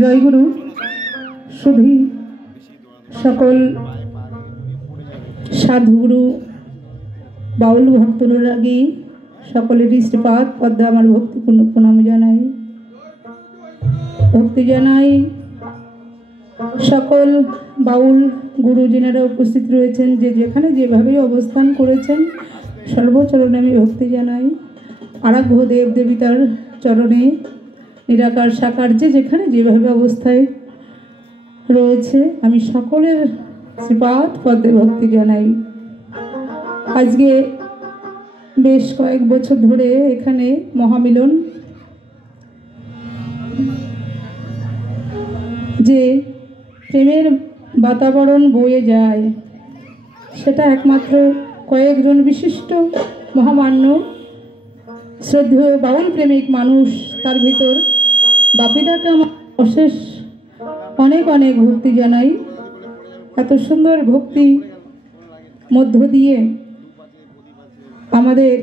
জয়গুরু সুধী সকল সাধুগুরু বাউল ভক্তনুরাগী সকলেরই শ্রীপাদ পদ্মে আমার ভক্তিপূর্ণ প্রণাম জানাই। ভক্তি জানাই সকল বাউল গুরুজনেরা উপস্থিত রয়েছেন, যে যেখানে যেভাবে অবস্থান করেছেন সর্বচরণে আমি ভক্তি জানাই। আরাধ্য দেব দেবিতার চরণে নিরাকার সাকার যে যেখানে যেভাবে অবস্থায় রয়েছে আমি সকলের শ্রীপাদ পদ্মে ভক্তি জানাই। আজকে বেশ কয়েক বছর ধরে এখানে মহামিলন যে প্রেমের বাতাবরণ বয়ে যায়, সেটা একমাত্র কয়েকজন বিশিষ্ট মহামান্য শ্রদ্ধেয় বাউল প্রেমিক মানুষ, তার ভিতর বাপিদাকে আমার অশেষ অনেক অনেক ভক্তি জানাই। এত সুন্দর ভক্তি মধ্য দিয়ে আমাদের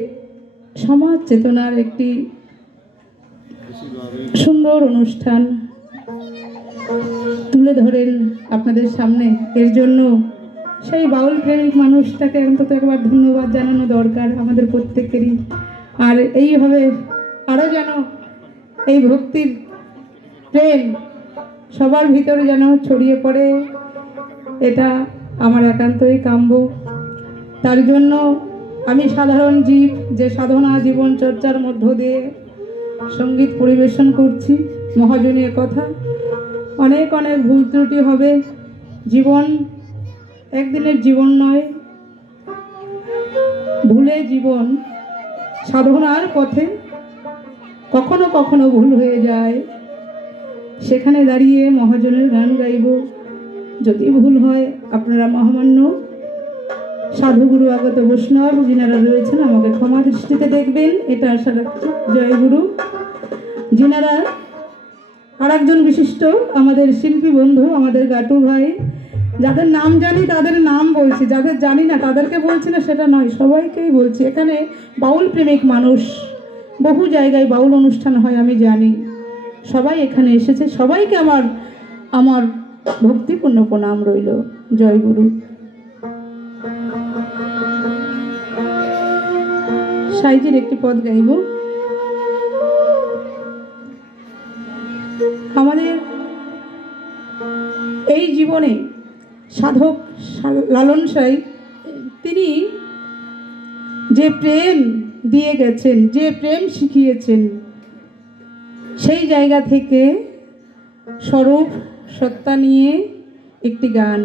সমাজ চেতনার একটি সুন্দর অনুষ্ঠান তুলে ধরেন আপনাদের সামনে। এর জন্য সেই বাউল প্রেমিক মানুষটাকে অন্তত একবার ধন্যবাদ জানানো দরকার আমাদের প্রত্যেকেরই। আর এইভাবে আরও যেন এই ভক্তির প্রেম সবার ভিতরে যেন ছড়িয়ে পড়ে, এটা আমার একান্তই কাম্য। তার জন্য আমি সাধারণ জীব, যে সাধনা জীবন চর্চার মধ্য দিয়ে সঙ্গীত পরিবেশন করছি, মহাজনীয় কথা, অনেক অনেক ভুল ত্রুটি হবে। জীবন একদিনের জীবন নয়, ভুলে জীবন সাধনার পথে কখনো কখনো ভুল হয়ে যায়। সেখানে দাঁড়িয়ে মহাজনের গান গাইব, যদি ভুল হয় আপনারা মহামান্য সাধুগুরু আগত বৈষ্ণব যিনারা রয়েছেন আমাকে ক্ষমা দৃষ্টিতে দেখবেন, এটা আশা রাখছি। জয়গুরু যিনারা আর একজন বিশিষ্ট আমাদের শিল্পী বন্ধু, আমাদের গাটু ভাই, যাদের নাম জানি তাদের নাম বলছি, যাদের জানি না তাদেরকে বলছি না সেটা নয়, সবাইকেই বলছি। এখানে বাউল প্রেমিক মানুষ, বহু জায়গায় বাউল অনুষ্ঠান হয় আমি জানি, সবাই এখানে এসেছে, সবাইকে আমার আমার ভক্তিপূর্ণ প্রণাম রইল। জয়গুরু। সাইজির একটি পদ গাইব। আমাদের এই জীবনে সাধক লালন সাই তিনি যে প্রেম দিয়ে গেছেন, যে প্রেম শিখিয়েছেন, সেই জায়গা থেকে স্বরূপ সত্তা নিয়ে একটি গান।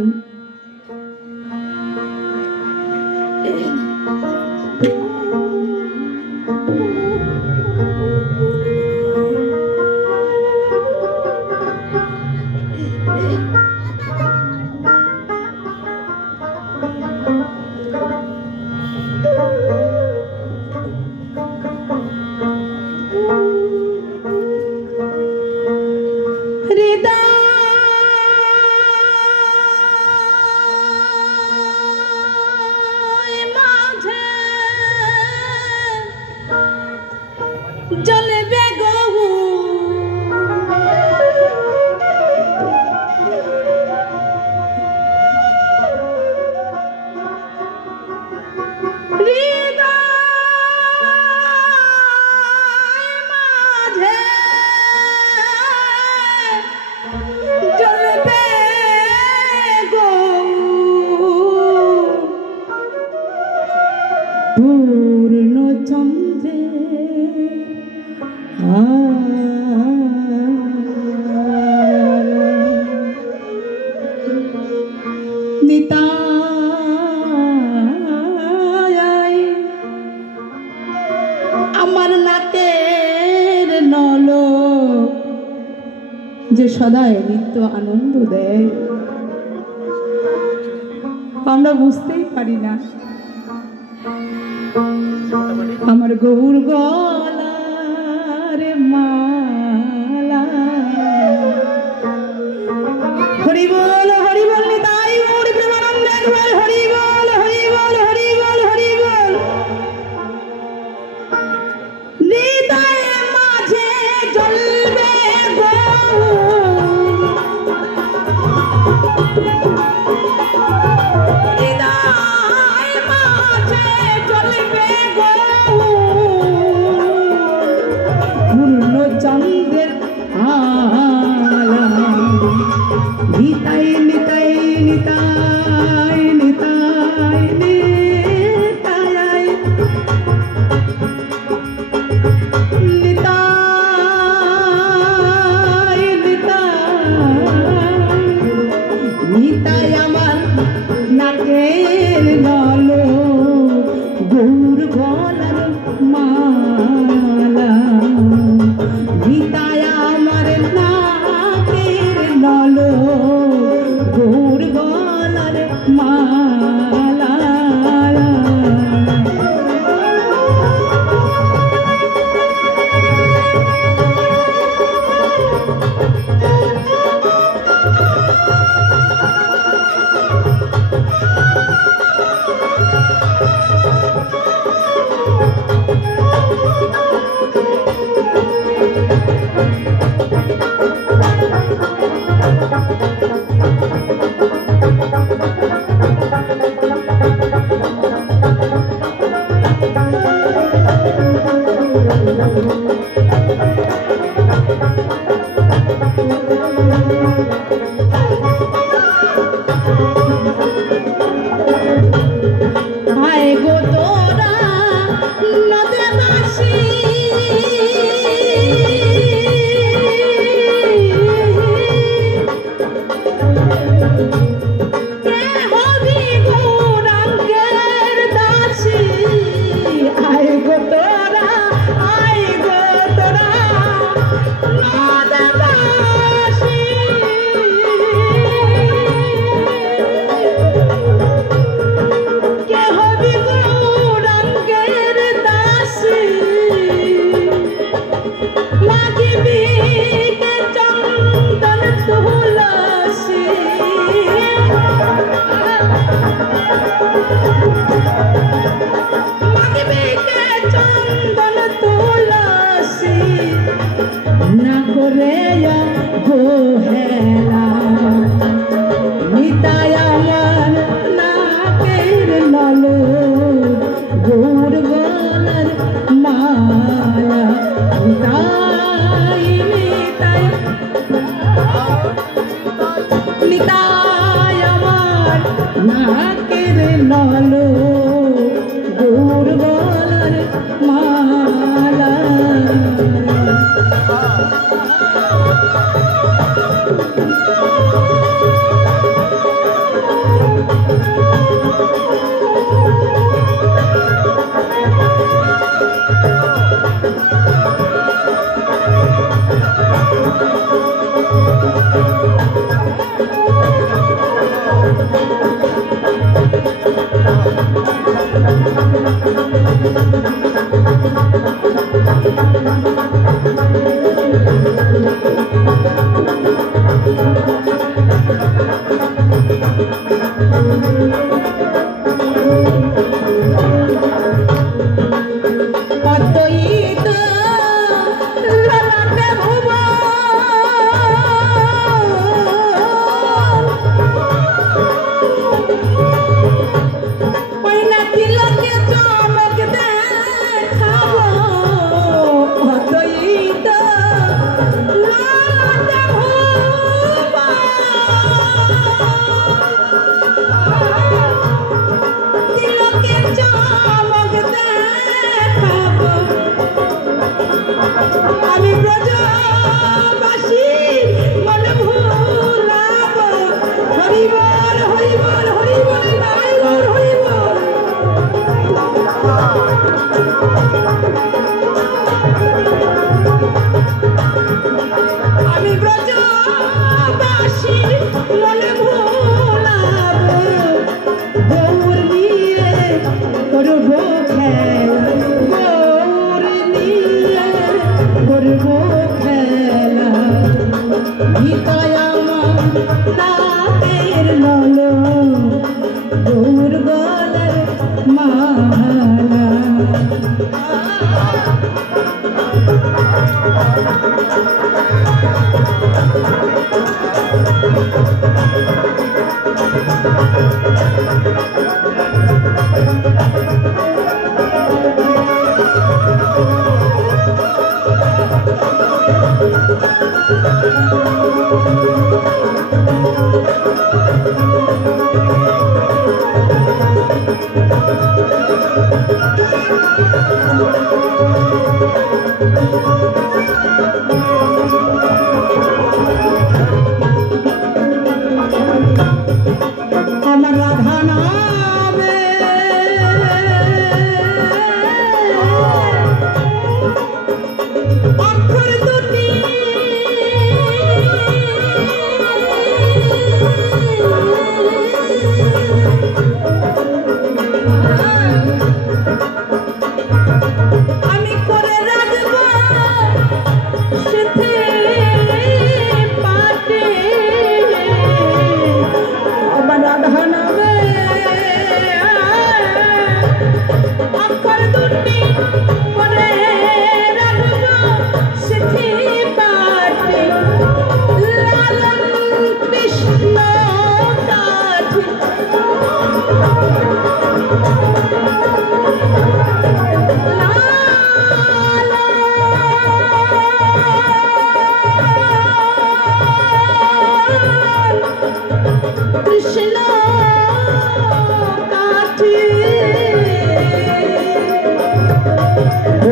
আমার নাকের নল যে সদাই নিত্য আনন্দ দেয়, আমরা বুঝতেই পারি না। আমার গৌর গলার মালা, হরি বল নিতাই গৌর প্রেমানন্দে, হরি বল হরি বল হরি বল হরি বল।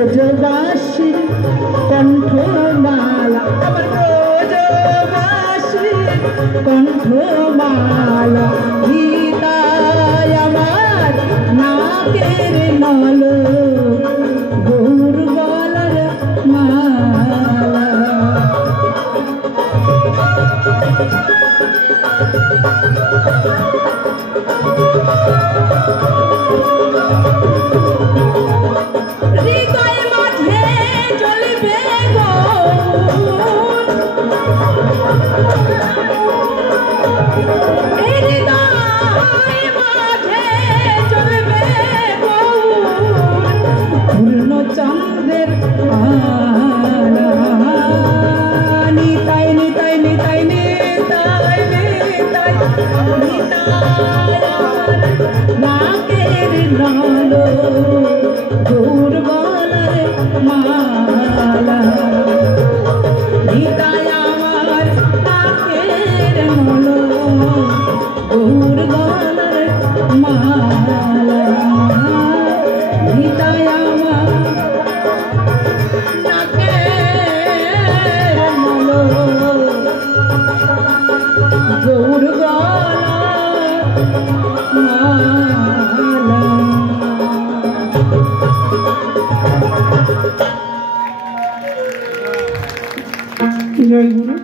ব্রজবাসীর কণ্ঠমালা, আমার ব্রজবাসীর কণ্ঠমালা, গীতায় আমার নাকের নল, গৌর গলার মালা। হৃদয় মাঝে জ্বলবে গৌর, হৃদয় মাঝে জ্বলবে গৌর, পূর্ণচন্দ্রের আলা। নিতাই নিতাই নিতাই নিতাই নিতাই নিতাই নাকের নল, গৌর গলার মালা। নিতাই আমার নাকের নল, গৌর গলার মালা। নিতাই আমার নাকের নল, গৌর গলার মালা। জয় গুরু।